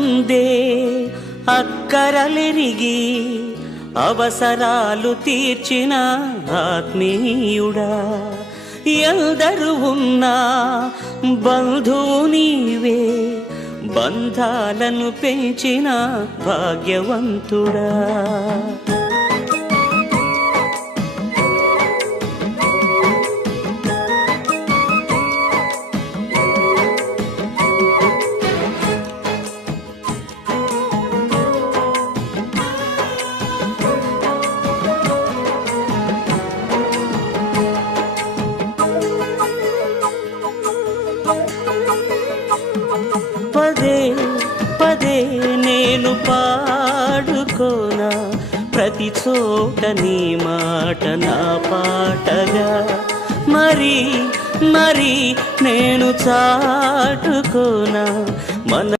ఉందే అక్కరలెరిగి అవసరాలు తీర్చిన ఆత్మీయుడా, ఎందరు ఉన్నా బంధువు నీవే, బంధాలను పెంచిన భాగ్యవంతుడా. పదే పదే నేను పాడుకోనా ప్రతి చోట నీ మాట నా పాటగా, మరి మరి నేను చాటుకోనా మన